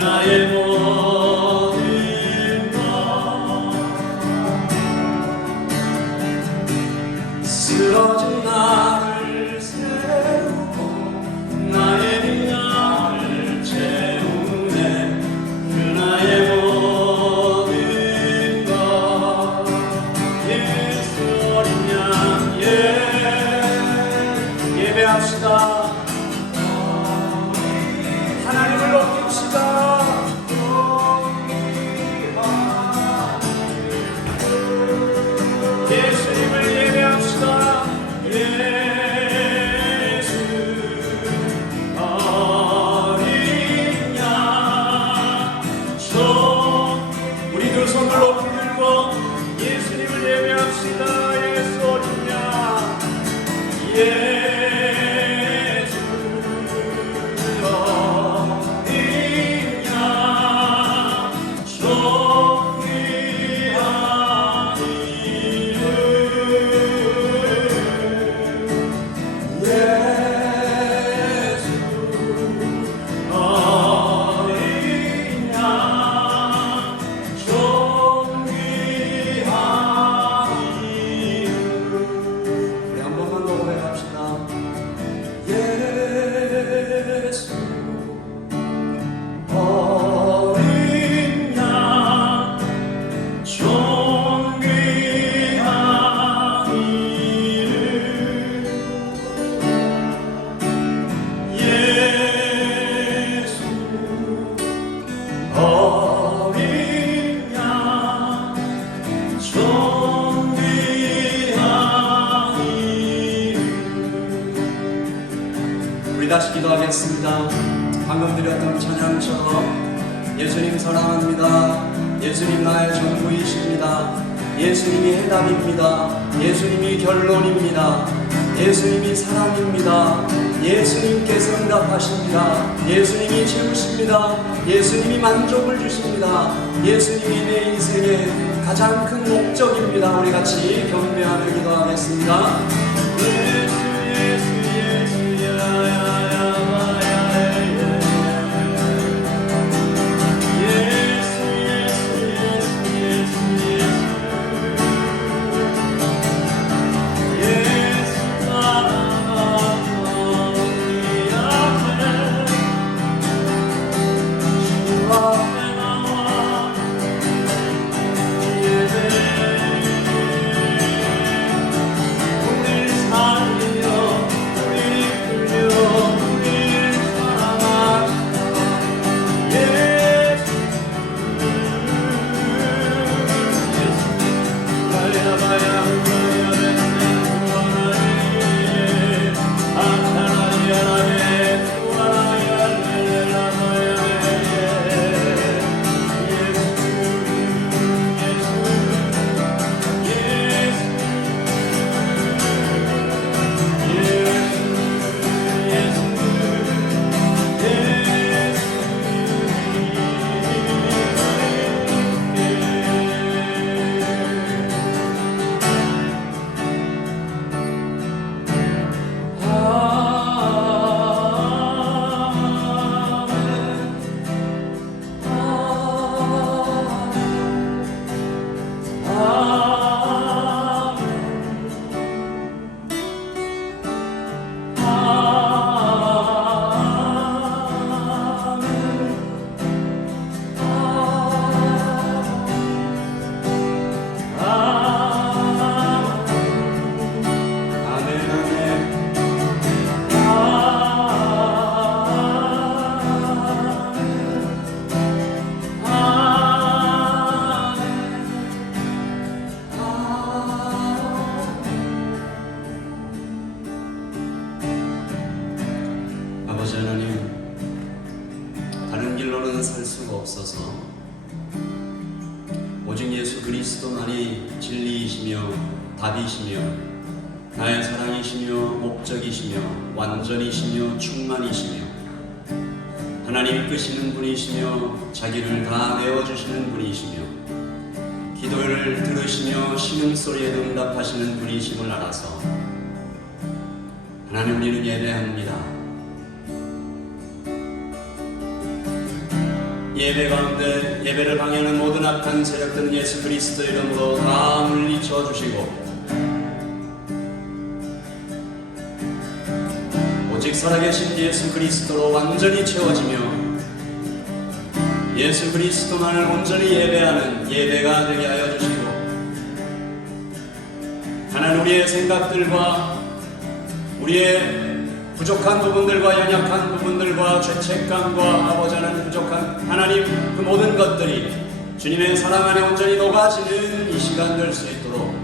나의 모든 것 쓰러진 나를 세우고 나의 비난을 채우네. 그 나의 모든 것 예수 어린 양 예배합시다. 하나님을 높입시다. 예수님을 예배합시다. 예수 어린 양 우리 두 손을 높이 들고 예수님을 예배합시다. 예수 어린 양 다시 기도하겠습니다. 방금 드렸던 찬양처럼 예수님 사랑합니다. 예수님 나의 전부이십니다. 예수님이 해답입니다. 예수님이 결론입니다. 예수님이 사랑입니다. 예수님께서 응답하십니다. 예수님이 채우십니다. 예수님이 만족을 주십니다. 예수님이 내 인생의 가장 큰 목적입니다. 우리 같이 경배하며 기도하겠습니다. 살 수가 없어서 오직 예수 그리스도만이 진리이시며 답이시며 나의 사랑이시며 목적이시며 완전이시며 충만이시며 하나님 이끄시는 분이시며 자기를 다 내어주시는 분이시며 기도를 들으시며 신음소리에 응답하시는 분이심을 알아서 하나님 우리는 예배합니다. 예배 가운데 예배를 방해하는 모든 악한 세력들은 예수 그리스도 이름으로 다 물리쳐 주시고 오직 살아계신 예수 그리스도로 완전히 채워지며 예수 그리스도만을 온전히 예배하는 예배가 되게 하여 주시고 하나님 우리의 생각들과 우리의 부족한 부분들과 연약한 부분들과 죄책감과 아버지 하나님 부족한 하나님 그 모든 것들이 주님의 사랑 안에 온전히 녹아지는 이 시간 될 수 있도록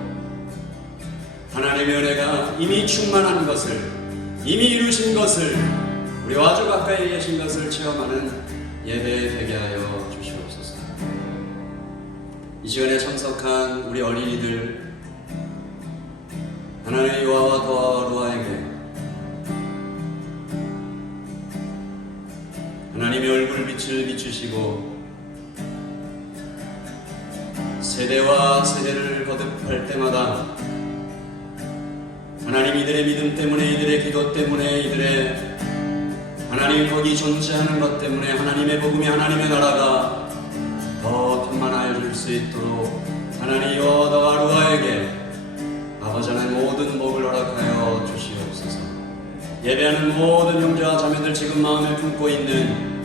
하나님의 은혜가 이미 충만한 것을 이미 이루신 것을 우리와 아주 가까이 계신 것을 체험하는 예배 되게 하여 주시옵소서. 이 시간에 참석한 우리 어린이들 하나님의 요아와 도아루아에게 하나님의 얼굴 빛을 비추시고 세대와 세대를 거듭할 때마다 하나님 이들의 믿음 때문에 이들의 기도 때문에 이들의 하나님 거기 존재하는 것 때문에 하나님의 복음이 하나님의 나라가 더 충만하여 줄 수 있도록 하나님 요아와 루아에게 아버지 하나님 모든 복을 허락하여 주시옵소서. 예배하는 모든 형제와 자매들 지금 마음에 품고 있는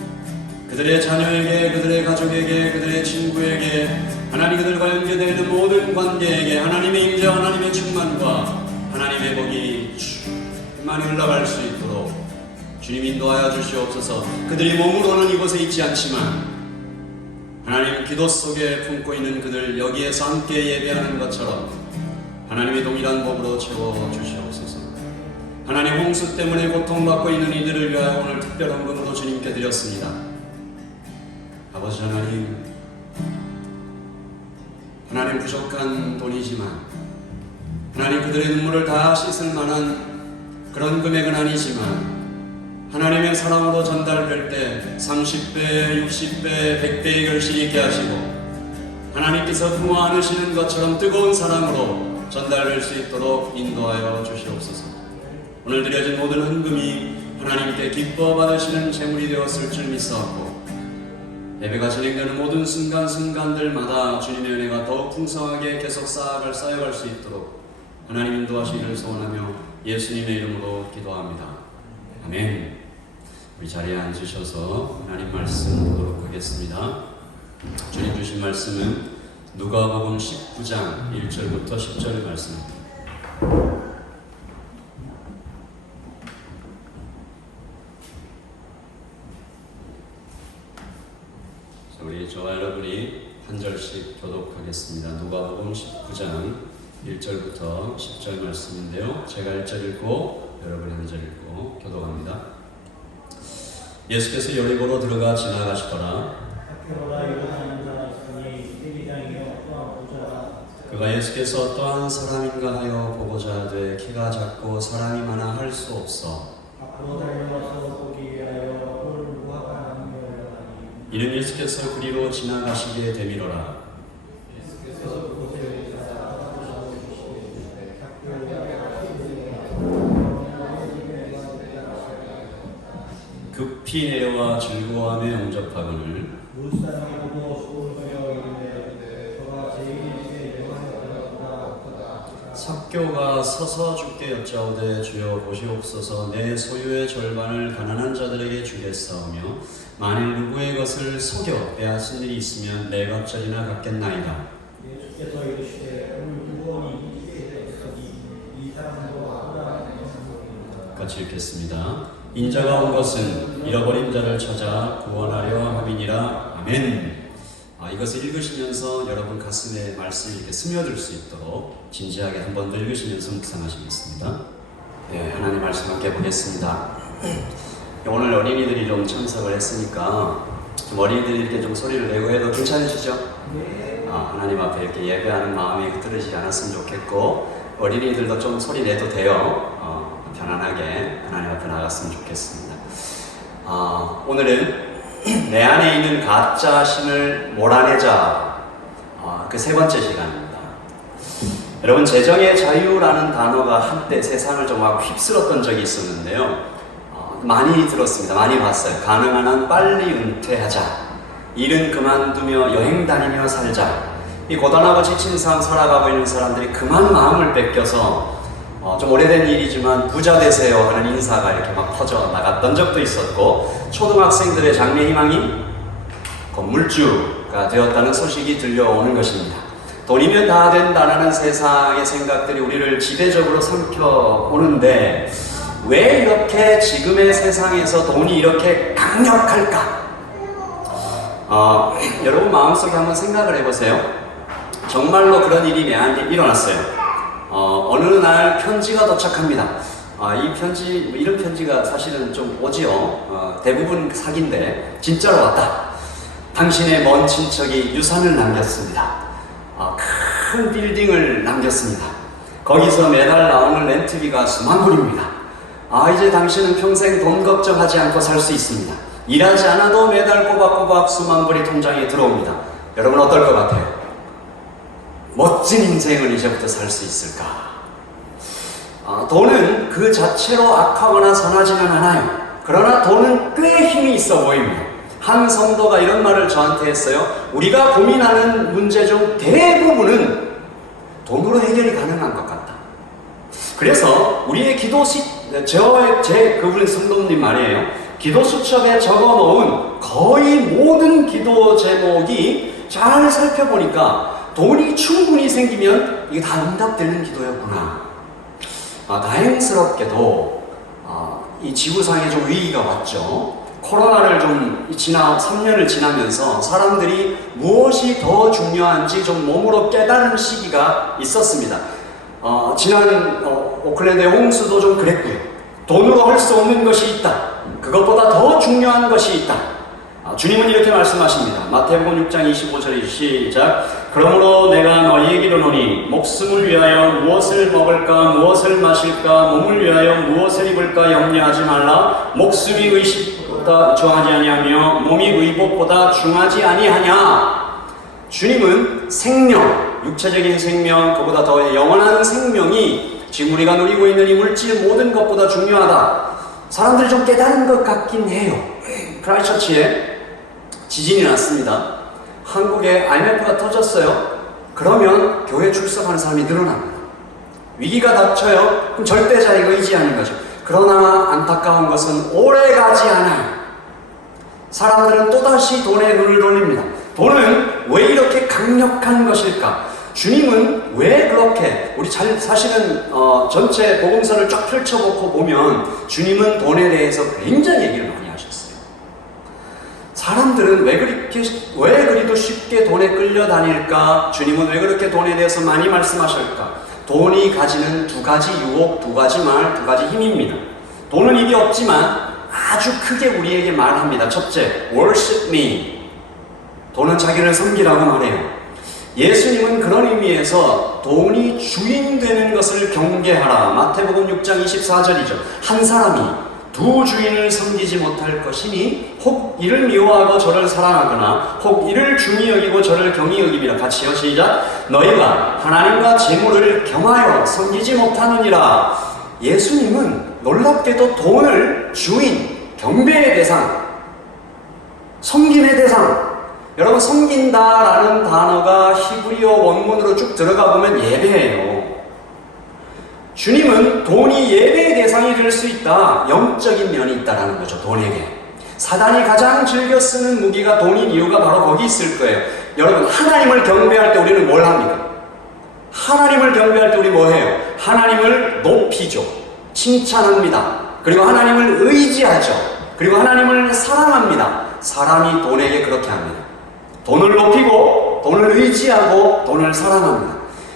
그들의 자녀에게 그들의 가족에게 그들의 친구에게 하나님 그들과 연계되어 있는 모든 관계에게 하나님의 임재 하나님의 충만과 하나님의 복이 충만히 흘러갈 수 있도록 주님 인도하여 주시옵소서. 그들이 몸으로는 이곳에 있지 않지만 하나님 기도 속에 품고 있는 그들 여기에서 함께 예배하는 것처럼 하나님의 동일한 복으로 채워 주시옵소서. 하나님 홍수 때문에 고통받고 있는 이들을 위하여 오늘 특별 헌금으로 주님께 드렸습니다. 아버지 하나님 부족한 돈이지만 하나님 그들의 눈물을 다 씻을 만한 그런 금액은 아니지만 하나님의 사랑으로 전달될 때 30배, 60배, 100배의 결실이 있게 하시고 하나님께서 부어 안으시는 것처럼 뜨거운 사랑으로 전달될 수 있도록 인도하여 주시옵소서. 오늘 드려진 모든 헌금이 하나님께 기뻐 받으시는 재물이 되었을 줄 믿사옵고 예배가 진행되는 모든 순간순간들마다 주님의 은혜가 더욱 풍성하게 계속 쌓여갈 수 있도록 하나님 인도하시기를 소원하며 예수님의 이름으로 기도합니다. 아멘. 우리 자리에 앉으셔서 하나님 말씀 보도록 하겠습니다. 주님 주신 말씀은 누가복음 19장 1절부터 10절 말씀입니다. 우리 저와 여러분이 한 절씩 교독하겠습니다. 누가복음 19장 1절부터 10절 말씀인데요. 제가 1절 읽고 여러분이 한 절 읽고 교독합니다. 예수께서 여리고로 들어가 지나가시더라. 그가 예수께서 어떠한 사람인가 하여 보고자 하되 키가 작고 사람이 많아 할 수 없어 이는 예수께서 그리로 지나가시게 되미로라. 급히 내려와 즐거워하며 영접하거늘 삭교가 서서 주께 여짜오되 주여 보시옵소서 내 소유의 절반을 가난한 자들에게 주겠사오며 만일 누구의 것을 속여 빼앗은 일이 있으면 내 갑절이나 갚겠나이다. 예수께서 이르시되 오늘 두번이 이 사람도 같이 읽겠습니다. 인자가 온 것은 잃어버린 자를 찾아 구원하려 함이니라. 아멘. 이것을 읽으시면서 여러분 가슴에 말씀이 이렇게 스며들 수 있도록 진지하게 한 번 더 읽으시면서 묵상하시겠습니다. 네, 하나님 말씀 함께 보겠습니다. 오늘 어린이들이 좀 참석을 했으니까 좀 어린이들이 이렇게 좀 소리를 내고 해도 괜찮으시죠? 하나님 앞에 이렇게 예배하는 마음이 흐트러지지 않았으면 좋겠고 어린이들도 좀 소리 내도 돼요. 편안하게 하나님 앞에 나갔으면 좋겠습니다. 오늘은 내 안에 있는 가짜 신을 몰아내자. 그 세 번째 시간입니다. 여러분 재정의 자유라는 단어가 한때 세상을 좀 막 휩쓸었던 적이 있었는데요. 많이 들었습니다. 많이 봤어요. 가능한 한 빨리 은퇴하자. 일은 그만두며 여행 다니며 살자. 이 고단하고 지친 삶 살아가고 있는 사람들이 그만 마음을 뺏겨서 좀 오래된 일이지만 부자 되세요 하는 인사가 이렇게 막 퍼져 나갔던 적도 있었고, 초등학생들의 장래 희망이 건물주가 되었다는 소식이 들려오는 것입니다. 돈이면 다 된다는 세상의 생각들이 우리를 지배적으로 삼켜오는데, 왜 이렇게 지금의 세상에서 돈이 이렇게 강력할까? 여러분 마음속에 한번 생각을 해보세요. 정말로 그런 일이 내한테 일어났어요. 어느 날 편지가 도착합니다. 이 편지, 이런 편지가 사실은 좀 오지요. 대부분 사기인데 진짜로 왔다. 당신의 먼 친척이 유산을 남겼습니다. 큰 빌딩을 남겼습니다. 거기서 매달 나오는 렌트비가 수만 불입니다. 이제 당신은 평생 돈 걱정하지 않고 살 수 있습니다. 일하지 않아도 매달 꼬박꼬박 수만 불이 통장에 들어옵니다. 여러분 어떨 것 같아요? 멋진 인생을 이제부터 살 수 있을까? 돈은 그 자체로 악하거나 선하지는 않아요. 그러나 돈은 꽤 힘이 있어 보입니다. 한 성도가 이런 말을 저한테 했어요. 우리가 고민하는 문제 중 대부분은 돈으로 해결이 가능한 것 같다. 그래서 우리의 그분 성도님 말이에요. 기도 수첩에 적어놓은 거의 모든 기도 제목이 잘 살펴보니까 돈이 충분히 생기면 이게 다 응답되는 기도였구나. 다행스럽게도 이 지구상에 좀 위기가 왔죠. 코로나를 좀 3년을 지나면서 사람들이 무엇이 더 중요한지 좀 몸으로 깨달은 시기가 있었습니다. 지난 오클랜드의 홍수도 좀 그랬고요. 돈으로 할 수 없는 것이 있다. 그것보다 더 중요한 것이 있다. 주님은 이렇게 말씀하십니다. 마태복음 6장 25절 시작. 그러므로 내가 너희에게 이르노니 목숨을 위하여 무엇을 먹을까 무엇을 마실까 몸을 위하여 무엇을 입을까 염려하지 말라. 목숨이 의식보다 중하지 아니하며 몸이 의복보다 중하지 아니하냐. 주님은 생명, 육체적인 생명, 그보다 더 영원한 생명이 지금 우리가 누리고 있는 이 물질 모든 것보다 중요하다. 사람들이 좀 깨달은 것 같긴 해요. 크라이처치에 지진이 났습니다. 한국에 IMF가 터졌어요. 그러면 교회 출석하는 사람이 늘어납니다. 위기가 닥쳐요. 그럼 절대자리가 의지하는 거죠. 그러나 안타까운 것은 오래가지 않아요. 사람들은 또다시 돈에 눈을 돌립니다. 돈은 왜 이렇게 강력한 것일까? 주님은 왜 그렇게, 사실은 전체 복음서를 쫙 펼쳐보고 보면 주님은 돈에 대해서 굉장히 얘기를 많이 하셨어요. 사람들은 왜 그리도 쉽게 돈에 끌려다닐까? 주님은 왜 그렇게 돈에 대해서 많이 말씀하실까? 돈이 가지는 두 가지 유혹, 두 가지 말, 두 가지 힘입니다. 돈은 입이 없지만 아주 크게 우리에게 말합니다. 첫째, worship me. 돈은 자기를 섬기라고 말해요. 예수님은 그런 의미에서 돈이 주인 되는 것을 경계하라. 마태복음 6장 24절이죠. 한 사람이 두 주인을 섬기지 못할 것이니 혹 이를 미워하고 저를 사랑하거나 혹 이를 중히 여기고 저를 경히 여김이라. 같이요, 시작. 너희가 하나님과 재물을 겸하여 섬기지 못하느니라. 예수님은 놀랍게도 돈을 주인, 경배의 대상, 섬김의 대상. 여러분, 섬긴다라는 단어가 히브리어 원문으로 쭉 들어가 보면 예배예요. 주님은 돈이 예배의 대상이 될 수 있다. 영적인 면이 있다라는 거죠, 돈에게. 사단이 가장 즐겨 쓰는 무기가 돈인 이유가 바로 거기 있을 거예요. 여러분, 하나님을 경배할 때 우리는 뭘 합니까? 하나님을 경배할 때 우리 뭐 해요? 하나님을 높이죠. 칭찬합니다. 그리고 하나님을 의지하죠. 그리고 하나님을 사랑합니다. 사람이 돈에게 그렇게 합니다. 돈을 높이고 돈을 의지하고 돈을 사랑합니다.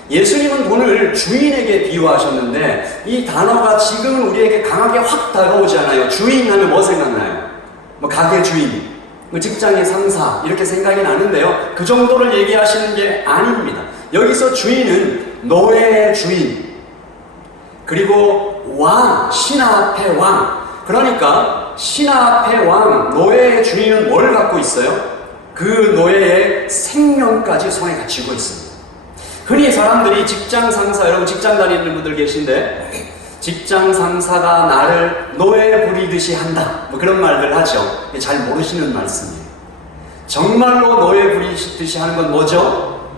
예수님은 돈을 주인에게 비유하셨는데 이 단어가 지금은 우리에게 강하게 확 다가오지 않아요. 주인 하면 뭐 생각나요? 가게 주인, 직장의 상사 이렇게 생각이 나는데요. 그 정도를 얘기하시는 게 아닙니다. 여기서 주인은 노예의 주인, 그리고 왕, 신하 앞의 왕. 그러니까 신하 앞의 왕, 노예의 주인은 뭘 갖고 있어요? 그 노예의 생명까지 손에 갖추고 있습니다. 흔히 사람들이 직장 상사, 여러분 직장 다니는 분들 계신데 직장 상사가 나를 노예 부리듯이 한다, 그런 말들 하죠. 잘 모르시는 말씀이에요. 정말로 노예 부리시듯이 하는 건 뭐죠?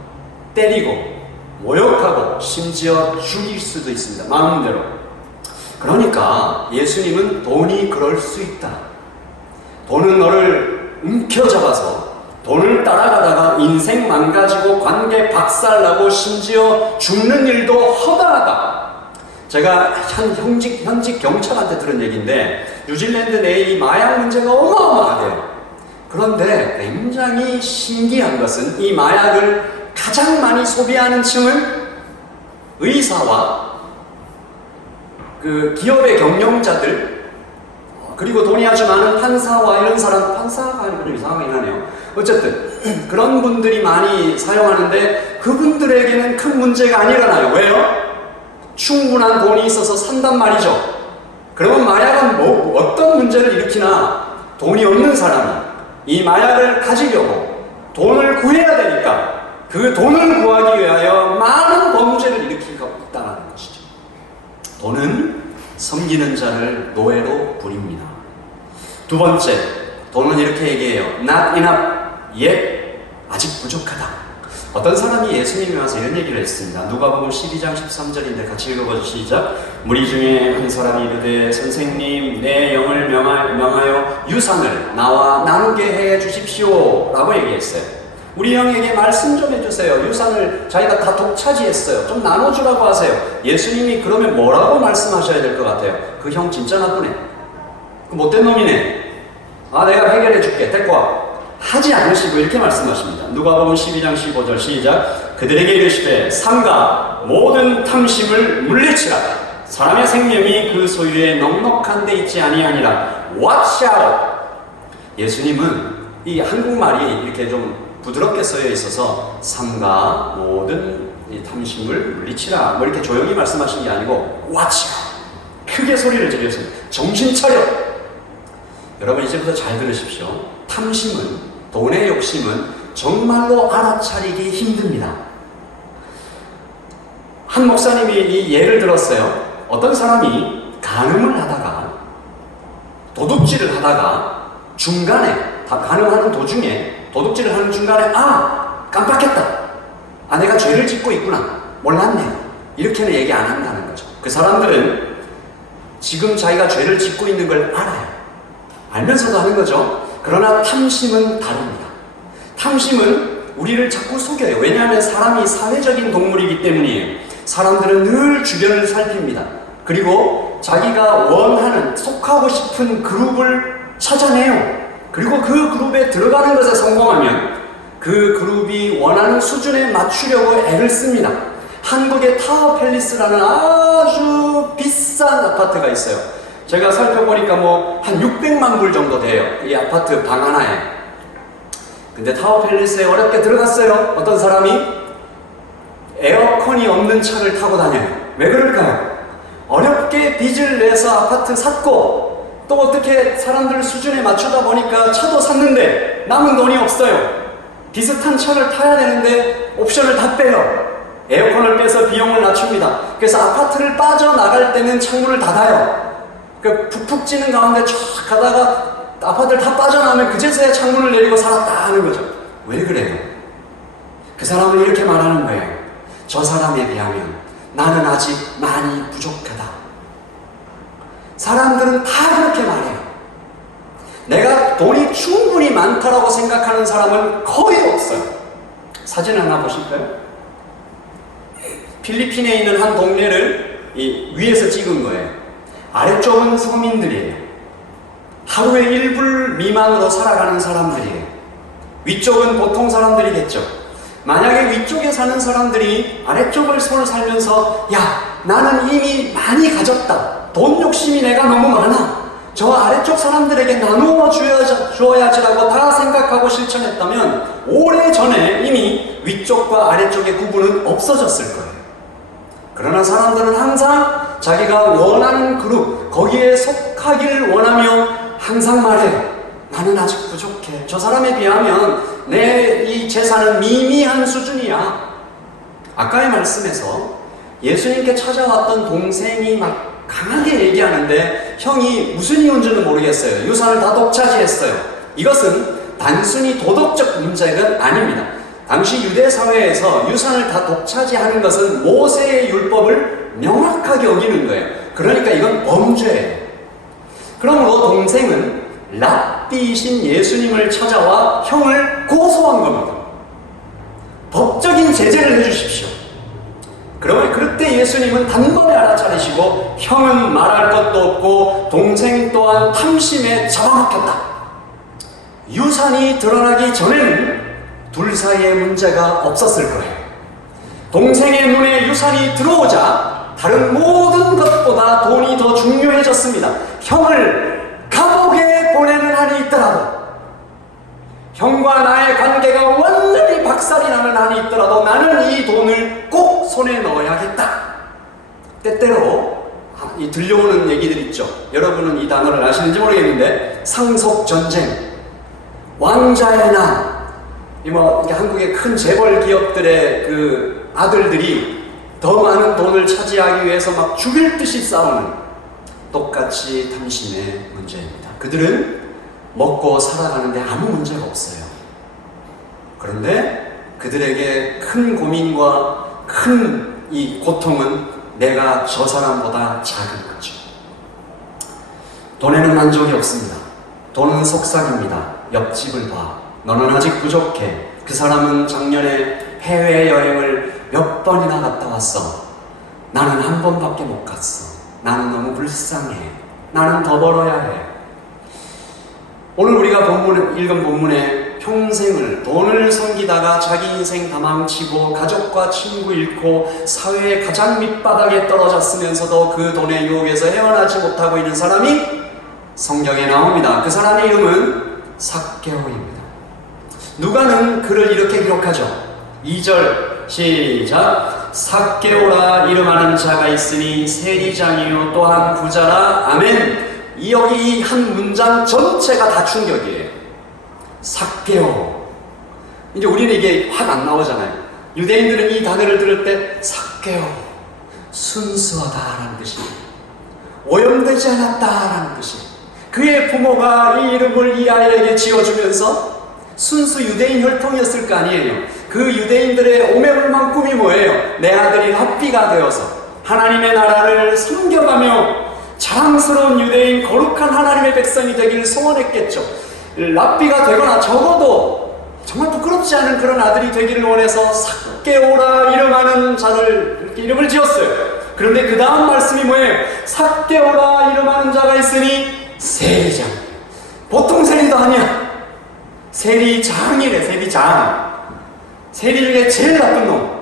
때리고 모욕하고 심지어 죽일 수도 있습니다. 마음대로. 그러니까 예수님은 돈이 그럴 수 있다. 돈은 너를 움켜잡아서 돈을 따라가다가 인생 망가지고 관계 박살나고 심지어 죽는 일도 허다하다. 제가 현직 경찰한테 들은 얘기인데 뉴질랜드 내에 이 마약 문제가 어마어마하대요. 그런데 굉장히 신기한 것은 이 마약을 가장 많이 소비하는 층은 의사와 그 기업의 경영자들, 그리고 돈이 아주 많은 판사와 이런 사람, 판사가 아니면 이상하긴 하네요. 어쨌든 그런 분들이 많이 사용하는데 그분들에게는 큰 문제가 안 일어나요. 왜요? 충분한 돈이 있어서 산단 말이죠. 그러면 마약은 어떤 문제를 일으키나 돈이 없는 사람이 이 마약을 가지려고 돈을 구해야 되니까 그 돈을 구하기 위하여 많은 범죄를 일으키고 있다는 것이죠. 돈은 섬기는 자를 노예로 부립니다. 두 번째, 돈은 이렇게 얘기해요. Not enough, yet 아직 부족하다. 어떤 사람이 예수님이 와서 이런 얘기를 했습니다. 누가복음 12장 13절인데 같이 읽어보죠. 시작. 무리 중에 한 사람이 이르되 선생님 내 영을 명하여 유산을 나와 나누게 해 주십시오 라고 얘기했어요. 우리 형에게 말씀 좀 해주세요. 유산을 자기가 다 독차지했어요. 좀 나눠주라고 하세요. 예수님이 그러면 뭐라고 말씀하셔야 될 것 같아요? 그 형 진짜 나쁘네. 그 못된 놈이네. 아 내가 해결해 줄게. 데리고 와. 하지 않으시고 이렇게 말씀하십니다. 누가복음 12장 15절 시작. 그들에게 이르시되 삼가 모든 탐심을 물리치라. 사람의 생명이 그 소유에 넉넉한 데 있지 아니하니라. Watch out. 예수님은 이 한국말이 이렇게 좀 부드럽게 쓰여 있어서 삼가 모든 이 탐심을 물리치라 뭐 이렇게 조용히 말씀하신 게 아니고 Watch out. 크게 소리를 지르셨습니다. 정신 차려. 여러분 이제부터 잘 들으십시오. 탐심은, 돈의 욕심은 정말로 알아차리기 힘듭니다. 한 목사님이 이 예를 들었어요. 어떤 사람이 간음을 하다가 도둑질을 하다가 중간에 간음하는 도중에 도둑질을 하는 중간에 깜빡했다. 내가 죄를 짓고 있구나. 몰랐네. 이렇게는 얘기 안 한다는 거죠. 그 사람들은 지금 자기가 죄를 짓고 있는 걸 알아요. 알면서도 하는 거죠. 그러나 탐심은 다릅니다. 탐심은 우리를 자꾸 속여요. 왜냐하면 사람이 사회적인 동물이기 때문이에요. 사람들은 늘 주변을 살핍니다. 그리고 자기가 원하는, 속하고 싶은 그룹을 찾아내요. 그리고 그 그룹에 들어가는 것에 성공하면 그 그룹이 원하는 수준에 맞추려고 애를 씁니다. 한국의 타워 팰리스라는 아주 비싼 아파트가 있어요. 제가 살펴보니까 한 600만 불 정도 돼요. 이 아파트 방 하나에. 근데 타워 팰리스에 어렵게 들어갔어요. 어떤 사람이 에어컨이 없는 차를 타고 다녀요. 왜 그럴까요? 어렵게 빚을 내서 아파트 샀고 또 어떻게 사람들 수준에 맞추다 보니까 차도 샀는데 남은 돈이 없어요. 비슷한 차를 타야 되는데 옵션을 다 빼요. 에어컨을 빼서 비용을 낮춥니다. 그래서 아파트를 빠져나갈 때는 창문을 닫아요. 푹푹 찌는 가운데 쫙 가다가 아파트를 다 빠져나오면 그제서야 창문을 내리고 살았다 하는 거죠. 왜 그래요? 그 사람은 이렇게 말하는 거예요. 저 사람에 비하면 나는 아직 많이 부족하다. 사람들은 다 그렇게 말해요. 내가 돈이 충분히 많다라고 생각하는 사람은 거의 없어요. 사진 하나 보실까요? 필리핀에 있는 한 동네를 위에서 찍은 거예요. 아래쪽은 서민들이에요. 하루에 1불 미만으로 살아가는 사람들이에요. 위쪽은 보통 사람들이겠죠. 만약에 위쪽에 사는 사람들이 아래쪽을 살면서 나는 이미 많이 가졌다. 돈 욕심이 내가 너무 많아. 저 아래쪽 사람들에게 나누어 주어야지라고 다 생각하고 실천했다면 오래전에 이미 위쪽과 아래쪽의 구분은 없어졌을 거예요. 그러나 사람들은 항상 자기가 원하는 그룹, 거기에 속하기를 원하며 항상 말해요. 나는 아직 부족해. 저 사람에 비하면 내 이 재산은 미미한 수준이야. 아까의 말씀에서 예수님께 찾아왔던 동생이 막 강하게 얘기하는데 형이 무슨 이유인지는 모르겠어요. 유산을 다 독차지했어요. 이것은 단순히 도덕적 문제가 아닙니다. 당시 유대 사회에서 유산을 다 독차지하는 것은 모세의 율법을 명확하게 어기는 거예요. 그러니까 이건 범죄예요. 그러므로 동생은 랍비이신 예수님을 찾아와 형을 고소한 겁니다. 법적인 제재를 해주십시오. 그러면 그때 예수님은 단번에 알아차리시고 형은 말할 것도 없고 동생 또한 탐심에 잡아먹혔다. 유산이 드러나기 전에는 둘 사이에 문제가 없었을 거예요. 동생의 눈에 유산이 들어오자 다른 모든 것보다 돈이 더 중요해졌습니다. 형을 감옥에 보내는 한이 있더라도, 형과 나의 관계가 완전히 박살이 나는 한이 있더라도 나는 이 돈을 꼭 손에 넣어야겠다. 때때로 들려오는 얘기들 있죠. 여러분은 이 단어를 아시는지 모르겠는데, 상속전쟁, 왕자의 난, 한국의 큰 재벌 기업들의 그 아들들이 더 많은 돈을 차지하기 위해서 막 죽일 듯이 싸우는, 똑같이 탐심의 문제입니다. 그들은 먹고 살아가는데 아무 문제가 없어요. 그런데 그들에게 큰 고민과 큰 이 고통은 내가 저 사람보다 작은 거죠. 돈에는 만족이 없습니다. 돈은 속삭입니다. 옆집을 봐. 너는 아직 부족해. 그 사람은 작년에 해외여행을 몇 번이나 갔다 왔어. 나는 한 번밖에 못 갔어. 나는 너무 불쌍해. 나는 더 벌어야 해. 오늘 우리가 읽은 본문에 평생을 돈을 섬기다가 자기 인생 다 망치고 가족과 친구 잃고 사회의 가장 밑바닥에 떨어졌으면서도 그 돈의 유혹에서 헤어나지 못하고 있는 사람이 성경에 나옵니다. 그 사람의 이름은 삭개오입니다. 누가는 그를 이렇게 기록하죠. 2절 시작. 삭개오라 이름하는 자가 있으니 세리장이요 또한 부자라. 아멘. 여기 이 한 문장 전체가 다 충격이에요. 삭개오. 이제 우리는 이게 확 안 나오잖아요. 유대인들은 이 단어를 들을 때 삭개오, 순수하다라는 뜻이, 오염되지 않았다라는 뜻이. 그의 부모가 이 이름을 이 아이에게 지어주면서 순수 유대인 혈통이었을 거 아니에요. 그 유대인들의 오매불망 꿈이 뭐예요? 내 아들이 랍비가 되어서 하나님의 나라를 섬겨가며 자랑스러운 유대인 거룩한 하나님의 백성이 되기를 소원했겠죠. 랍비가 되거나 적어도 정말 부끄럽지 않은 그런 아들이 되기를 원해서 삭개오라 이름하는 자를 이렇게 이름을 지었어요. 그런데 그 다음 말씀이 뭐예요? 삭개오라 이름하는 자가 있으니 세리장. 보통 세리도 아니야. 세리장이래. 세리장. 세리 중에 제일 나쁜 놈.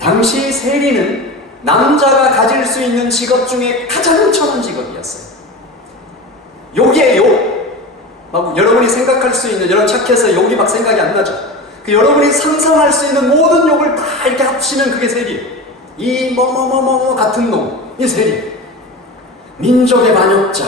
당시 세리는 남자가 가질 수 있는 직업 중에 가장 천한 직업이었어요. 욕이에요, 욕. 막 여러분이 생각할 수 있는, 여러분 착해서 욕이 막 생각이 안 나죠. 그 여러분이 상상할 수 있는 모든 욕을 다 이렇게 합치면 그게 세리. 이 같은 놈, 이 세리. 민족의 반역자.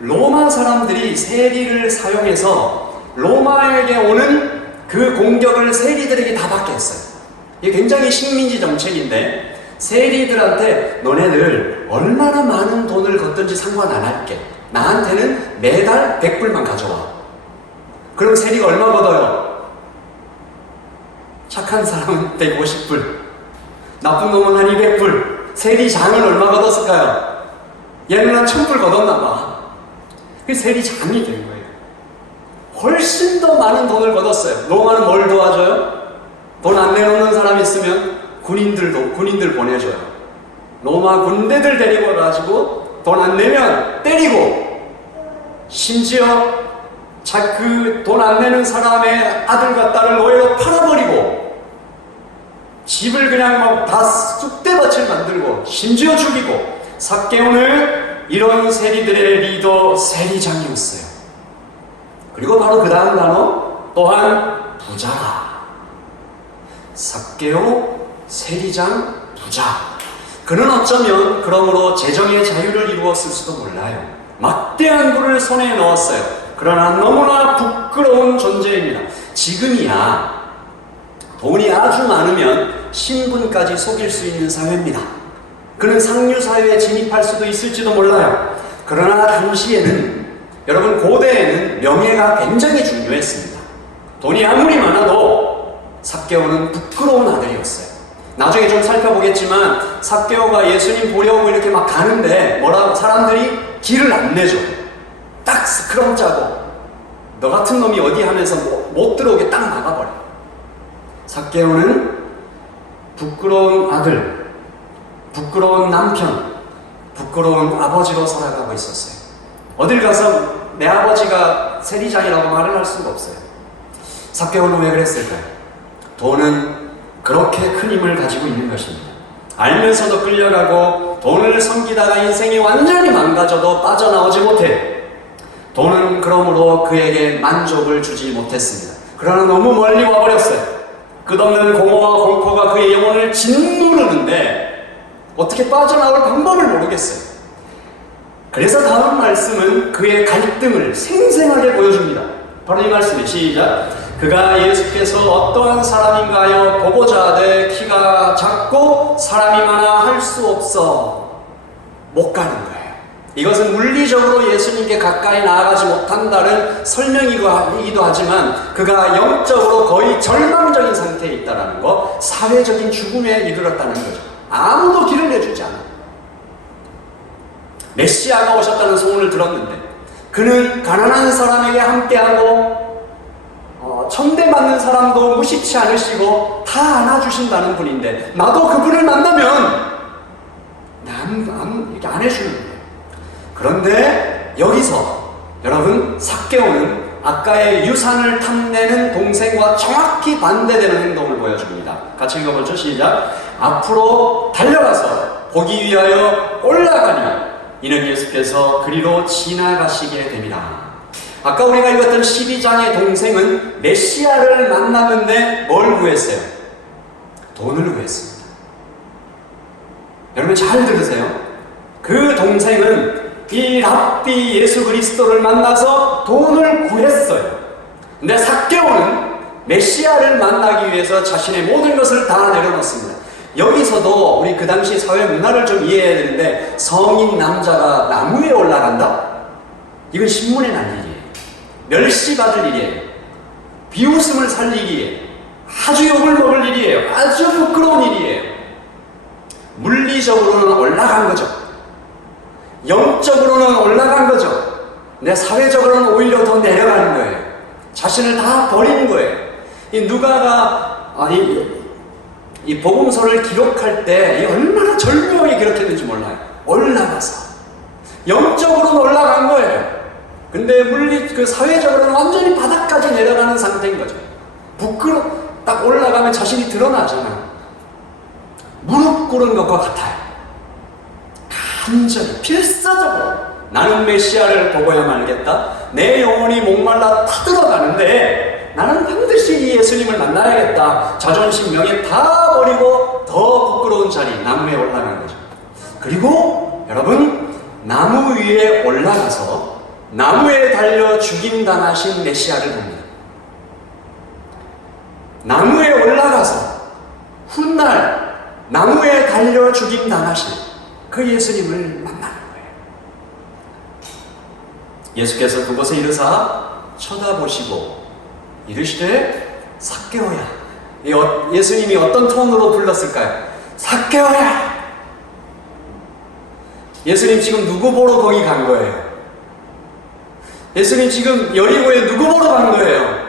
로마 사람들이 세리를 사용해서 로마에게 오는 그 공격을 세리들에게 다 받게 했어요. 이게 굉장히 식민지 정책인데, 세리들한테 너네들 얼마나 많은 돈을 걷든지 상관 안 할게. 나한테는 매달 100불만 가져와. 그럼 세리가 얼마 걷어요? 착한 사람은 150불, 나쁜 놈은 한 200불. 세리장은 얼마 걷었을까요? 얘는 한 1000불 걷었나 봐. 그게 세리장이 된 거예요. 훨씬 더 많은 돈을 걷었어요. 로마는 뭘 도와줘요? 돈 안 내놓는 사람 있으면 군인들 보내줘요. 로마 군대들 데리고 가지고 돈 안 내면 때리고, 심지어 그 돈 안 내는 사람의 아들과 딸을 노예로 팔아버리고, 집을 그냥 막 다 쑥대밭을 만들고, 심지어 죽이고. 삭개오는 이런 세리들의 리더 세리장이었어요. 그리고 바로 그 다음 단어 또한 부자라. 삭개오, 세리장, 부자. 그는 어쩌면 그러므로 재정의 자유를 이루었을 수도 몰라요. 막대한 부를 손에 넣었어요. 그러나 너무나 부끄러운 존재입니다. 지금이야 돈이 아주 많으면 신분까지 속일 수 있는 사회입니다. 그는 상류 사회에 진입할 수도 있을지도 몰라요. 그러나 당시에는 여러분, 고대에는 명예가 굉장히 중요했습니다. 돈이 아무리 많아도 삭개오는 부끄러운 아들이었어요. 나중에 좀 살펴보겠지만 삭개오가 예수님 보려고 이렇게 막 가는데 사람들이 길을 안 내줘. 딱 스크럼 짜고 너 같은 놈이 어디 하면서 못 들어오게 딱 막아버려. 삭개오는 부끄러운 아들, 부끄러운 남편, 부끄러운 아버지로 살아가고 있었어요. 어딜 가서 내 아버지가 세리장이라고 말을 할 수가 없어요. 삭개오는 왜 그랬을까요? 돈은 그렇게 큰 힘을 가지고 있는 것입니다. 알면서도 끌려가고 돈을 섬기다가 인생이 완전히 망가져도 빠져나오지 못해. 돈은 그러므로 그에게 만족을 주지 못했습니다. 그러나 너무 멀리 와버렸어요. 끝없는 공허와 공포가 그의 영혼을 짓누르는데 어떻게 빠져나올 방법을 모르겠어요. 그래서 다음 말씀은 그의 갈등을 생생하게 보여줍니다. 바로 이 말씀이 시작. 그가 예수께서 어떠한 사람인가요? 보고자 하되 키가 작고 사람이 많아 할 수 없어 못 가는 거예요. 이것은 물리적으로 예수님께 가까이 나아가지 못한다는 설명이기도 하지만 그가 영적으로 거의 절망적인 상태에 있다는 거, 사회적인 죽음에 이르렀다는 거죠. 아무도 길을 내주지 않아요. 메시아가 오셨다는 소문을 들었는데 그는 가난한 사람에게 함께하고 천대받는 사람도 무시치 않으시고 다 안아주신다는 분인데 나도 그분을 만나면 이렇게 안 해주는 거예요. 그런데 여기서 여러분, 삭개오는 아까의 유산을 탐내는 동생과 정확히 반대되는 행동을 보여줍니다. 같이 읽어보죠. 시작. 앞으로 달려가서 보기 위하여 올라가니 이는 예수께서 그리로 지나가시게 됩니다. 아까 우리가 읽었던 12장의 동생은 메시아를 만나는데 뭘 구했어요? 돈을 구했습니다. 여러분 잘 들으세요. 그 동생은 이 랍비 예수 그리스도를 만나서 돈을 구했어요. 근데 삭개오는 메시아를 만나기 위해서 자신의 모든 것을 다 내려놓습니다. 여기서도 우리 그 당시 사회 문화를 좀 이해해야 되는데 성인 남자가 나무에 올라간다? 이건 신문에 날 일이에요. 멸시받을 일이에요. 비웃음을 살 일이에요. 아주 욕을 먹을 일이에요. 아주 부끄러운 일이에요. 물리적으로는 올라간 거죠. 영적으로는 올라간 거죠. 근데 사회적으로는 오히려 더 내려가는 거예요. 자신을 다 버리는 거예요. 이 누가가 이 복음서를 기록할 때 얼마나 절묘하게 기록했는지 몰라요. 올라가서 영적으로는 올라간 거예요. 근데 그 사회적으로는 완전히 바닥까지 내려가는 상태인 거죠. 딱 올라가면 자신이 드러나잖아요. 무릎 꿇은 것과 같아요. 간절히 필사적으로 나는 메시아를 보고야 말겠다. 내 영혼이 목말라 타들어가는데 나는 반드시 이 예수님을 만나야겠다. 자존심, 명예 다 버리고 더 부끄러운 자리, 나무에 올라가는 거죠. 그리고 여러분, 나무 위에 올라가서 나무에 달려 죽임당하신 메시아를 봅니다. 나무에 올라가서 훗날 나무에 달려 죽임당하신 그 예수님을 만나는 거예요. 예수께서 그곳에 이르사 쳐다보시고 이르시되 삭개오야. 예수님이 어떤 톤으로 불렀을까요? 삭개오야. 예수님 지금 누구 보러 거기 간 거예요? 예수님 지금 여리고에 누구 보러 간 거예요?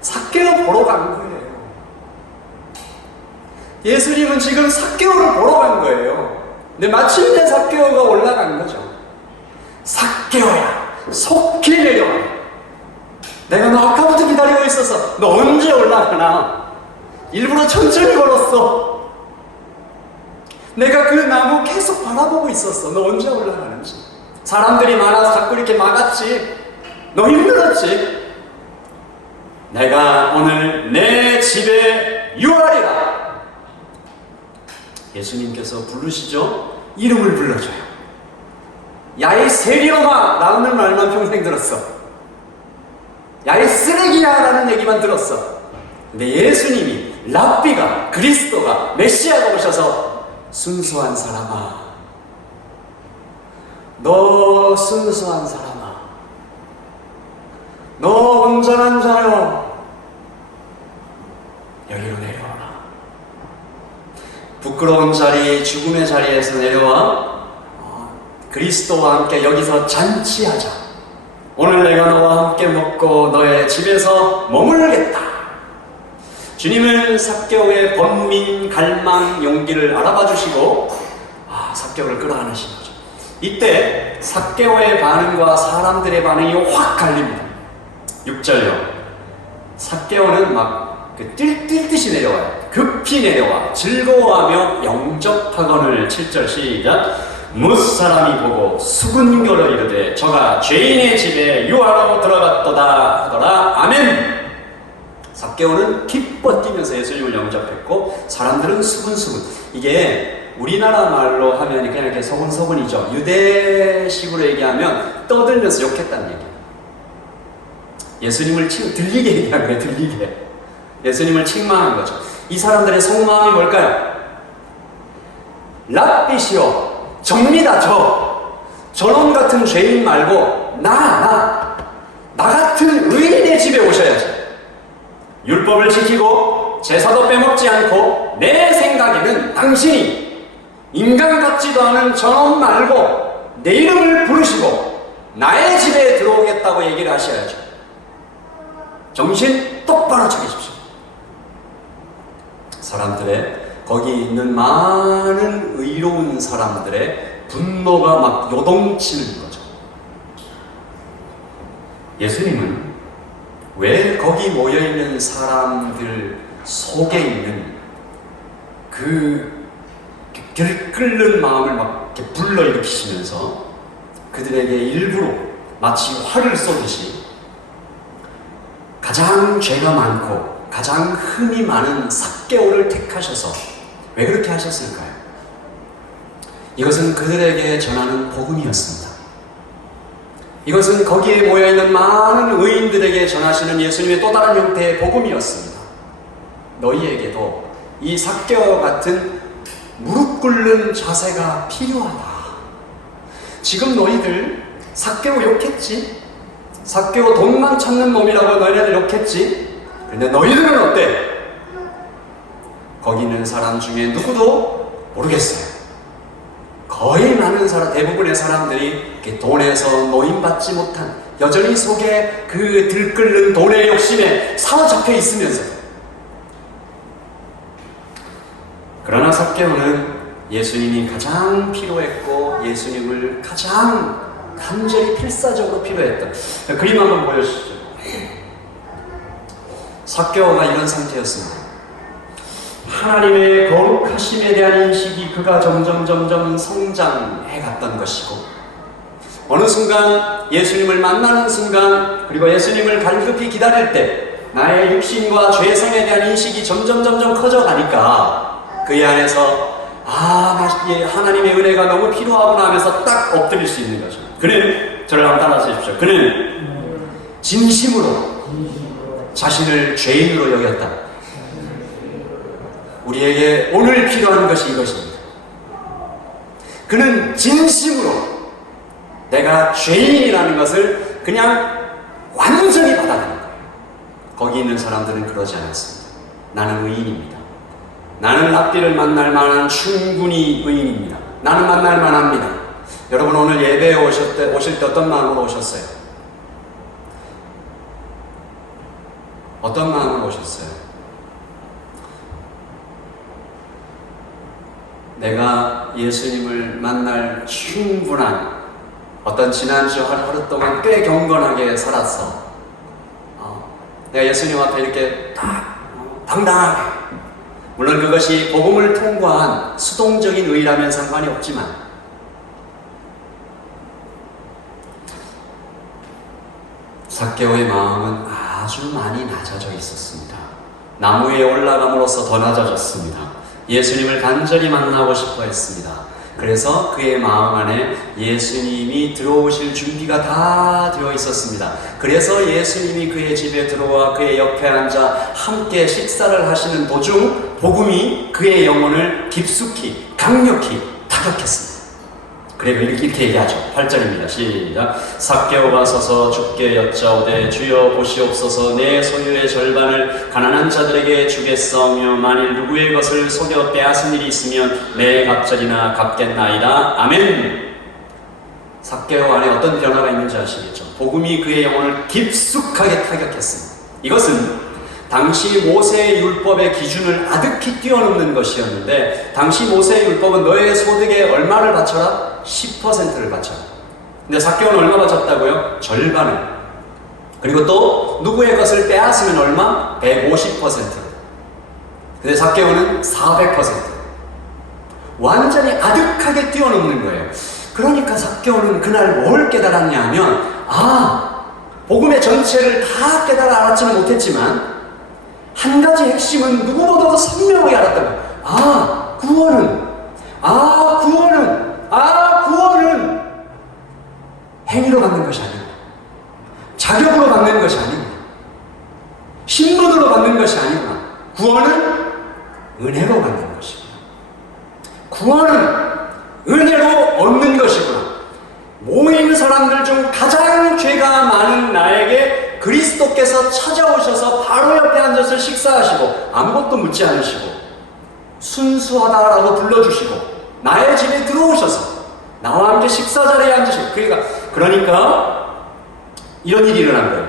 삭개오 보러 간 거예요. 예수님은 지금 삭개오를 보러 간 거예요. 근데 마침내 삭개오가 올라간 거죠. 삭개오야, 속히 내려와. 내가 너 아까부터 기다리고 있어서 너 언제 올라가나? 일부러 천천히 걸었어. 내가 그 나무 계속 바라보고 있었어. 너 언제 올라가는지. 사람들이 많아서 자꾸 이렇게 막았지. 너 힘들었지. 내가 오늘 내 집에 유하리라. 예수님께서 부르시죠. 이름을 불러줘요. 야이 세리엄아 라는 말만 평생 들었어. 야이 쓰레기야 라는 얘기만 들었어. 근데 예수님이, 랍비가, 그리스도가, 메시아가 오셔서 순수한 사람아, 너 순수한 사람아, 너 온전한 자여, 여기로 내려와라. 부끄러운 자리, 죽음의 자리에서 내려와 그리스도와 함께 여기서 잔치하자. 오늘 내가 너와 함께 먹고 너의 집에서 머물겠다. 주님은 삭개오의 번민, 갈망, 용기를 알아봐 주시고 삭개오를 끌어안으신 거죠. 이때 삭개오의 반응과 사람들의 반응이 확 갈립니다. 6절요. 삭개오는 막 뛸듯이 내려와요. 급히 내려와 즐거워하며 영접하거늘. 7절 시작. 무사람이 보고 수군거려 이르되 저가 죄인의 집에 유하러 들어갔도다 하더라. 아멘. 삭개오는 기뻐 뛰면서 예수님을 영접했고 사람들은 수군수군. 이게 우리나라 말로 하면 그냥 이렇게 서군서군이죠. 유대식으로 얘기하면 떠들면서 욕했다는 얘기예요. 예수님을 들리게 얘기한 거예요. 들리게. 예수님을 책망한 거죠. 이 사람들의 속마음이 뭘까요? 랍비시오, 접니다. 저놈 같은 죄인 말고 나 같은 의인의 집에 오셔야지. 율법을 지키고 제사도 빼먹지 않고 내 생각에는 당신이 인간 같지도 않은 저놈 말고 내 이름을 부르시고 나의 집에 들어오겠다고 얘기를 하셔야죠. 정신 똑바로 차리십시오. 사람들의, 거기 있는 많은 의로운 사람들의 분노가 막 요동치는 거죠. 예수님은 왜 거기 모여있는 사람들 속에 있는 그 들끓는 마음을 막 이렇게 불러일으키시면서 그들에게 일부러 마치 화를 쏘듯이 가장 죄가 많고 가장 흠이 많은 삭개오를 택하셔서 왜 그렇게 하셨을까요? 이것은 그들에게 전하는 복음이었습니다. 이것은 거기에 모여있는 많은 의인들에게 전하시는 예수님의 또 다른 형태의 복음이었습니다. 너희에게도 이 삭개오와 같은 무릎 꿇는 자세가 필요하다. 지금 너희들 삭개오 욕했지? 삭개오 돈만 찾는 놈이라고 너희들 욕했지? 근데 너희들은 어때? 거기 있는 사람 중에 누구도 모르겠어요. 거의 많은 사람, 대부분의 사람들이 돈에서 노임받지 못한, 여전히 속에 그 들끓는 돈의 욕심에 사로잡혀 있으면서, 그러나 삭개오는 예수님이 가장 필요했고 예수님을 가장 간절히 필사적으로 필요했던 그림 한번 보여주시죠. 삭개오가 이런 상태였습니다. 하나님의 거룩하심에 대한 인식이 그가 점점 성장해 갔던 것이고, 어느 순간 예수님을 만나는 순간, 그리고 예수님을 갈급히 기다릴 때 나의 육신과 죄성에 대한 인식이 점점 커져가니까 그의 안에서 하나님의 은혜가 너무 필요하구나 하면서 딱 엎드릴 수 있는 거죠. 그는, 저를 한번 따라서 해주십시오. 그는 진심으로 자신을 죄인으로 여겼다. 우리에게 오늘 필요한 것이 이것입니다. 그는 진심으로 내가 죄인이라는 것을 그냥 완전히 받아들인 거예요. 거기 있는 사람들은 그러지 않았습니다. 나는 의인입니다. 나는 랍비를 만날 만한 충분히 의인입니다. 나는 만날 만합니다. 여러분, 오늘 예배에 오실 때 어떤 마음으로 오셨어요? 어떤 마음으로 오셨어요? 내가 예수님을 만날 충분한, 어떤 지난주 하루 동안 꽤 경건하게 살았어. 내가 예수님 앞에 이렇게 딱 당당하게, 물론 그것이 복음을 통과한 수동적인 의라면 상관이 없지만, 삭개오의 마음은 아주 많이 낮아져 있었습니다. 나무에 올라감으로써 더 낮아졌습니다. 예수님을 간절히 만나고 싶어 했습니다. 그래서 그의 마음 안에 예수님이 들어오실 준비가 다 되어 있었습니다. 그래서 예수님이 그의 집에 들어와 그의 옆에 앉아 함께 식사를 하시는 도중 복음이 그의 영혼을 깊숙이 강력히 타격했습니다. 그래 이렇게 얘기하죠. 8절입니다. 시작. 삭개오가 서서 주께 여짜오되 주여 보시옵소서 내 소유의 절반을 가난한 자들에게 주겠사오며 만일 누구의 것을 속여 빼앗은 일이 있으면 내 갑절이나 갚겠나이다. 아멘. 삭개오 안에 어떤 변화가 있는지 아시겠죠? 복음이 그의 영혼을 깊숙하게 타격했습니다. 이것은 당시 모세의 율법의 기준을 아득히 뛰어넘는 것이었는데, 당시 모세의 율법은 너의 소득의 얼마를 바쳐라? 10%를 바쳐라. 근데 삭개오는 얼마 바쳤다고요? 절반을. 그리고 또 누구의 것을 빼앗으면 얼마? 150%. 근데 삭개오는 400%. 완전히 아득하게 뛰어넘는 거예요. 그러니까 삭개오는 그날 뭘 깨달았냐 하면, 복음의 전체를 다 깨달아 알았지는 못했지만 한 가지 핵심은 누구보다도 선명하게 알았다고. 구원은 행위로 받는 것이 아니고, 자격으로 받는 것이 아니고, 신분으로 받는 것이 아니구나. 구원은 은혜로 받는 것이구나. 구원은 은혜로 얻는 것이구나. 모인 사람들 중 가장 죄가 많은 나에게 그리스도께서 찾아오셔서 바로 옆에 앉아서 식사하시고 아무것도 묻지 않으시고 순수하다라고 불러주시고 나의 집에 들어오셔서 나와 함께 식사 자리에 앉으시고, 그러니까 이런 일이 일어난 거예요.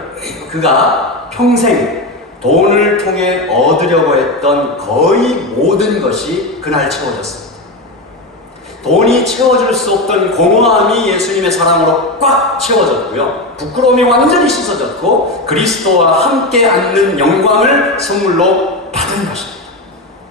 그가 평생 돈을 통해 얻으려고 했던 거의 모든 것이 그날 채워졌습니다. 돈이 채워줄 수 없던 공허함이 예수님의 사랑으로 꽉 채워졌고요. 부끄러움이 완전히 씻어졌고 그리스도와 함께 앉는 영광을 선물로 받은 것입니다.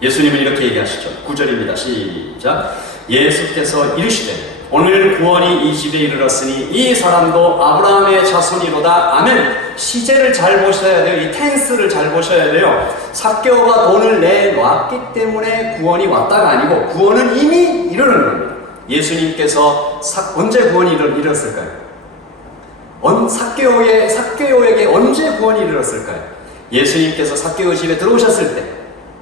예수님은 이렇게 얘기하시죠. 9절입니다. 시작. 예수께서 이르시되 오늘 구원이 이 집에 이르렀으니 이 사람도 아브라함의 자손이로다. 아멘. 시제를 잘 보셔야 돼요. 이 텐스를 잘 보셔야 돼요. 삭개오가 돈을 내놨기 때문에 구원이 왔다가 아니고 구원은 이미 이르는 겁니다. 예수님께서 언제 구원이 이르렀을까요? 삭개오에게 언제 구원이 이르렀을까요? 예수님께서 삭개오 집에 들어오셨을 때,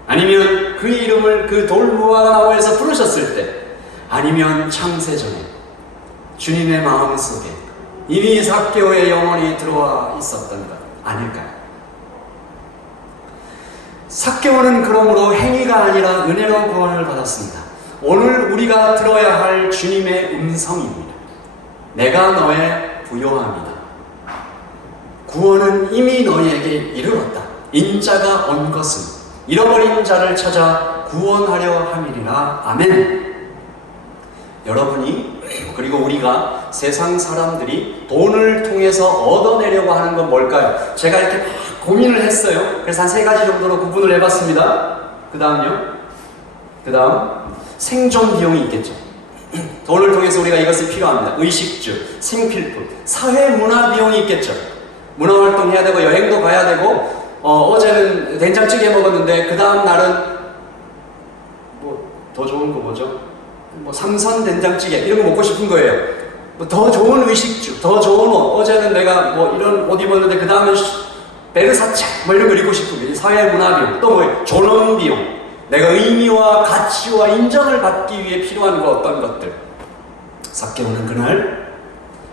아니면 그의 이름을 그 돌무화과나무에서 부르셨을 때, 아니면 창세전에 주님의 마음속에 이미 삭개오의 영혼이 들어와 있었던 것 아닐까요? 삭개오는 그러므로 행위가 아니라 은혜로 구원을 받았습니다. 오늘 우리가 들어야 할 주님의 음성입니다. 내가 너의 부요함이다. 구원은 이미 너희에게 이르렀다. 인자가 온 것은 잃어버린 자를 찾아 구원하려 함이리라. 아멘. 여러분이, 그리고 우리가, 세상 사람들이 돈을 통해서 얻어내려고 하는 건 뭘까요? 제가 이렇게 막 고민을 했어요. 그래서 한 3가지 정도로 구분을 해봤습니다. 그 다음 생존 비용이 있겠죠. 돈을 통해서 우리가 이것이 필요합니다. 의식주, 생필품, 사회문화 비용이 있겠죠. 문화활동 해야 되고 여행도 가야 되고, 어제는 된장찌개 먹었는데 그 다음 날은 뭐 더 좋은 거 뭐죠? 삼선 된장찌개 이런 거 먹고 싶은 거예요. 더 좋은 의식주, 더 좋은 옷. 어제는 내가 이런 옷 입었는데 그 다음은 베르사체 이런 거 입고 싶은 거예요. 사회문화 비용, 또 뭐예요? 존엄 비용. 내가 의미와 가치와 인정을 받기 위해 필요한 어떤 것들. 삭개오는 그날,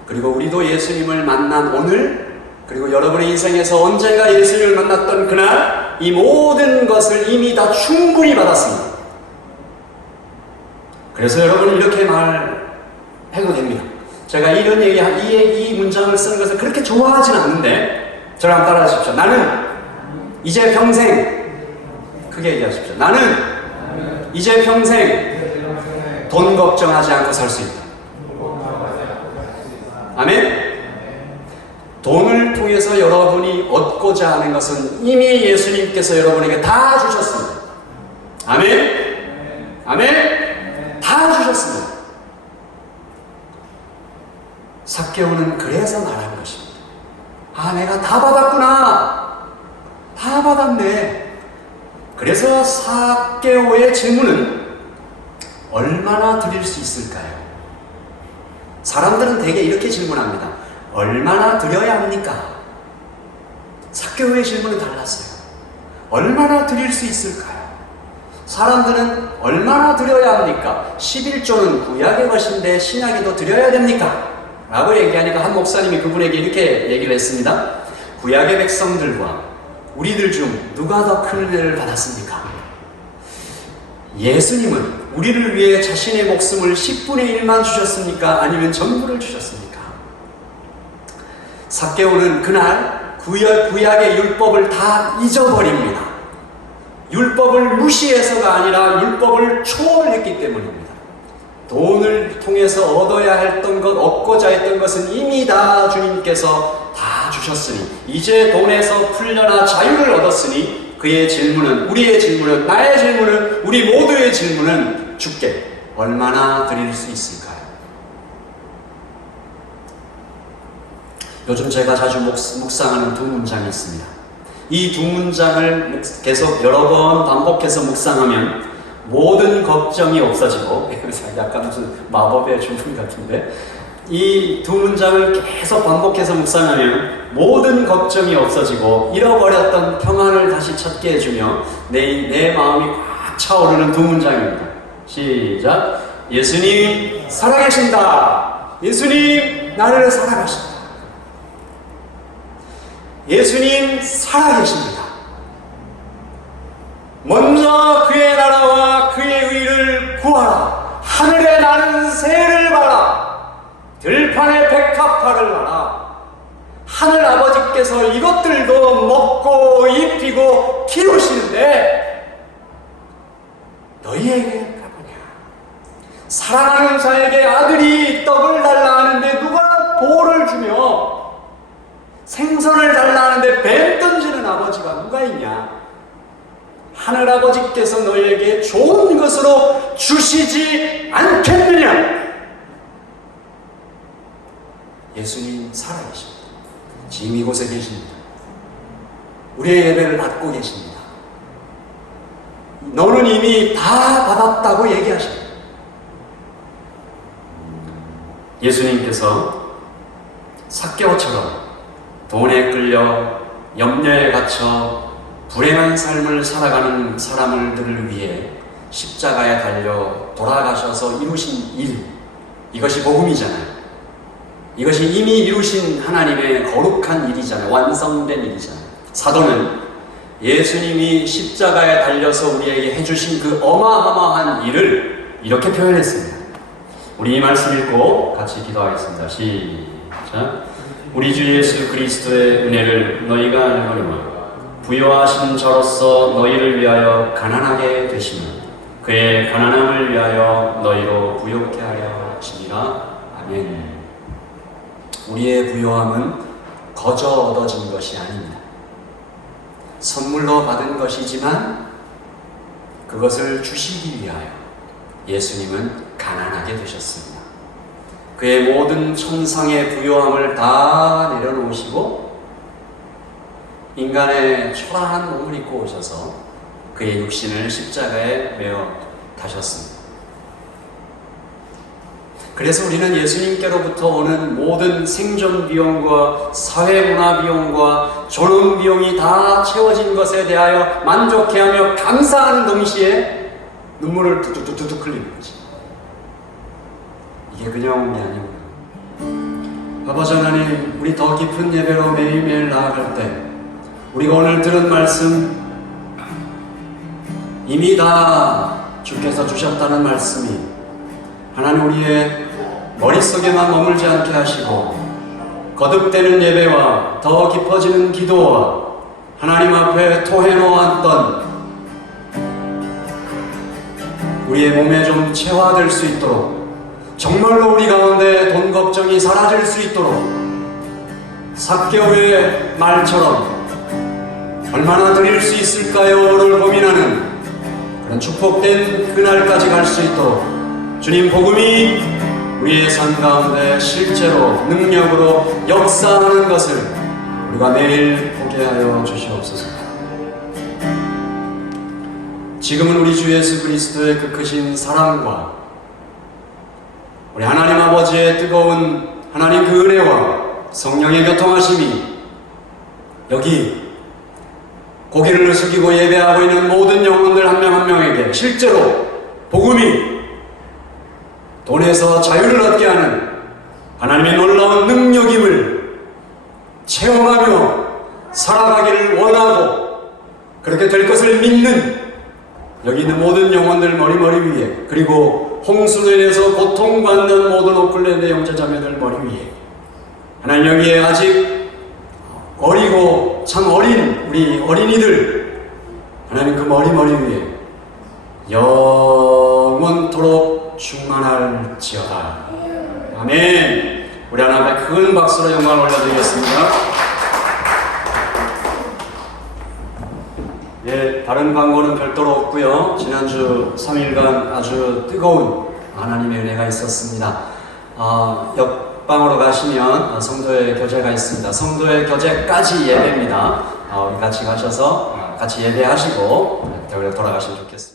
그리고 우리도 예수님을 만난 오늘, 그리고 여러분의 인생에서 언젠가 예수님을 만났던 그날, 이 모든 것을 이미 다 충분히 받았습니다. 그래서 여러분은 이렇게 말해도 됩니다. 제가 이런 이 문장을 쓰는 것을 그렇게 좋아하지는 않는데 저랑 따라 하십시오. 나는 이제 평생, 크게 얘기하십시오. 나는 이제 평생 돈 걱정하지 않고 살 수 있다. 아멘. 돈을 통해서 여러분이 얻고자 하는 것은 이미 예수님께서 여러분에게 다 주셨습니다. 아멘. 아멘. 다 주셨습니다. 삭개오는 그래서 말한 것입니다. 내가 다 받았구나. 다 받았네. 그래서 삭개오의 질문은 얼마나 드릴 수 있을까요? 사람들은 대개 이렇게 질문합니다. 얼마나 드려야 합니까? 삭개오의 질문은 달랐어요. 얼마나 드릴 수 있을까요? 사람들은 얼마나 드려야 합니까? 11조는 구약의 것인데 신약에도 드려야 됩니까? 라고 얘기하니까 한 목사님이 그분에게 이렇게 얘기를 했습니다. 구약의 백성들과 우리들 중 누가 더 큰 은혜를 받았습니까? 예수님은 우리를 위해 자신의 목숨을 10분의 1만 주셨습니까? 아니면 전부를 주셨습니까? 삭개오는 그날 구약의 율법을 다 잊어버립니다. 율법을 무시해서가 아니라 율법을 초월했기 때문입니다. 돈을 통해서 얻어야 했던 것, 얻고자 했던 것은 이미 다 주님께서 다 주셨으니 이제 돈에서 풀려나 자유를 얻었으니 그의 질문은, 우리의 질문은, 나의 질문은, 우리 모두의 질문은 주께 얼마나 드릴 수 있을까요? 요즘 제가 자주 묵상하는 두 문장이 있습니다. 이 두 문장을 계속 여러 번 반복해서 묵상하면 모든 걱정이 없어지고, 약간 무슨 마법의 주문 같은데, 이 두 문장을 계속 반복해서 묵상하면 모든 걱정이 없어지고 잃어버렸던 평안을 다시 찾게 해주며 내 마음이 꽉 차오르는 두 문장입니다. 시작. 예수님 살아계신다. 예수님 나를 살아가신다. 예수님 살아계십니다. 먼저 그의 나라와 그의 의를 구하라. 하늘에 나는 새를 봐라. 들판에 백합화를 봐라. 하늘 아버지께서 이것들도 먹고 입히고 키우시는데 너희에게 가보냐. 사랑하는 자에게 아들이 떡을 달라 하는데 누가 돌을 주며 생선을 달라 하는데 뱀 던지는 아버지가 누가 있냐. 하늘 아버지께서 너희에게 좋은 것으로 주시지 않겠느냐. 예수님 살아계십니다. 지금 이곳에 계십니다. 우리의 예배를 받고 계십니다. 너는 이미 다 받았다고 얘기하십니다. 예수님께서 삭개오처럼 돈에 끌려 염려에 갇혀 불행한 삶을 살아가는 사람들을 위해 십자가에 달려 돌아가셔서 이루신 일, 이것이 복음이잖아요. 이것이 이미 이루신 하나님의 거룩한 일이잖아요. 완성된 일이잖아요. 사도는 예수님이 십자가에 달려서 우리에게 해주신 그 어마어마한 일을 이렇게 표현했습니다. 우리 이 말씀 읽고 같이 기도하겠습니다. 시작. 우리 주 예수 그리스도의 은혜를 너희가 알거니와 부요하신 저로서 너희를 위하여 가난하게 되시며 그의 가난함을 위하여 너희로 부요케 하려 하시니라. 아멘. 우리의 부요함은 거저 얻어진 것이 아닙니다. 선물로 받은 것이지만 그것을 주시기 위하여 예수님은 가난하게 되셨습니다. 그의 모든 천상의 부요함을 다 내려놓으시고 인간의 초라한 몸을 입고 오셔서 그의 육신을 십자가에 매어 타셨습니다. 그래서 우리는 예수님께로부터 오는 모든 생존 비용과 사회문화 비용과 존엄 비용이 다 채워진 것에 대하여 만족해하며 감사하는 동시에 눈물을 뚜뚜뚜뚜 흘리는 거지. 이게 그냥 온 게 아니고, 아버지 하나님, 우리 더 깊은 예배로 매일매일 나아갈 때 우리가 오늘 들은 말씀, 이미 다 주께서 주셨다는 말씀이 하나님 우리의 머릿속에만 머물지 않게 하시고 거듭되는 예배와 더 깊어지는 기도와 하나님 앞에 토해놓았던 우리의 몸에 좀 체화될 수 있도록, 정말로 우리 가운데 돈 걱정이 사라질 수 있도록 삭개오의 말처럼 얼마나 드릴 수 있을까요를 고민하는 그런 축복된 그날까지 갈 수 있도록 주님 복음이 우리의 삶 가운데 실제로 능력으로 역사하는 것을 우리가 매일 보게 하여 주시옵소서. 지금은 우리 주 예수 그리스도의 그 크신 사랑과 우리 하나님 아버지의 뜨거운 하나님 그 은혜와 성령의 교통하심이 여기 고개를 숙이고 예배하고 있는 모든 영혼들 한 명 한 명에게 실제로 복음이 돈에서 자유를 얻게 하는 하나님의 놀라운 능력임을 체험하며 살아가기를 원하고 그렇게 될 것을 믿는 여기 있는 모든 영혼들 머리 위에, 그리고 홍수로 인해서 고통받는 모든 오클랜드 형제자매들 머리 위에, 하나님 여기에 아직 어리고 참 어린 우리 어린이들 하나님 그 머리 위에 영원토록 충만할지어다. 아멘. 우리 하나님 앞에 큰 박수로 영광을 올려드리겠습니다. 예, 다른 광고는 별도로 없고요. 지난주 3일간 아주 뜨거운 하나님의 은혜가 있었습니다. 옆방으로 가시면 성도의 교제가 있습니다. 성도의 교제까지 예배입니다. 우리 같이 가셔서 같이 예배하시고 돌아가시면 좋겠습니다.